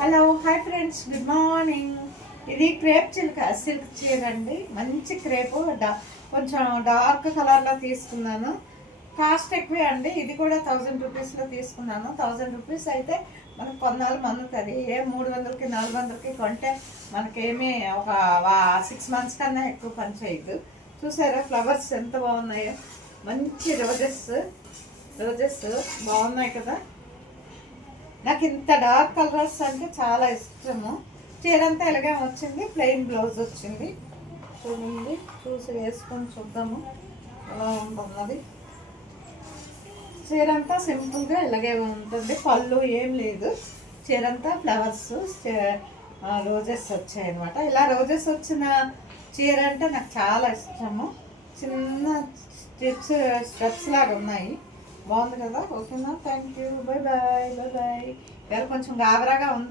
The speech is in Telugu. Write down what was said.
Hello hi friends, good morning. ఇది క్రేప్ సిల్క్ చీర అండి. మంచి క్రేపు కొంచెం డార్క్ కలర్లో తీసుకున్నాను. కాస్ట్ ఎక్కువే అండి. ఇది కూడా 1000 రూపీస్లో తీసుకున్నాను. 1000 రూపీస్ అయితే మనకు కొన్నాళ్ళు మన్నుతుంది. 300కి 400కి కొంటే మనకేమీ ఒక 6 మంత్స్ కన్నా ఎక్కువ పని చేయదు. చూసారా ఫ్లవర్స్ ఎంత బాగున్నాయో. మంచి రోజెస్ బాగున్నాయి కదా. నాకు ఇంత డార్క్ కలర్స్ అంటే చాలా ఇష్టము. చీర అంతా ఎలాగే వచ్చింది, ప్లెయిన్ బ్లౌజ్ వచ్చింది. చూడండి, చూసి వేసుకొని చూద్దాము ఎలా ఉంటున్నది. చీర అంతా సింపుల్గా ఇలాగే ఉంటుంది, పళ్ళు ఏం లేదు. చీర అంతా ఫ్లవర్స్ రోజెస్ వచ్చాయి అనమాట. ఇలా రోజెస్ వచ్చిన చీర అంటే నాకు చాలా ఇష్టము. చిన్న స్టెప్స్ లాగా ఉన్నాయి. బాగుంది కదా. ఓకేనా, థ్యాంక్ యూ, బాయ్ బాయ్. ఇవాళ కొంచెం గాబరాగా ఉంది.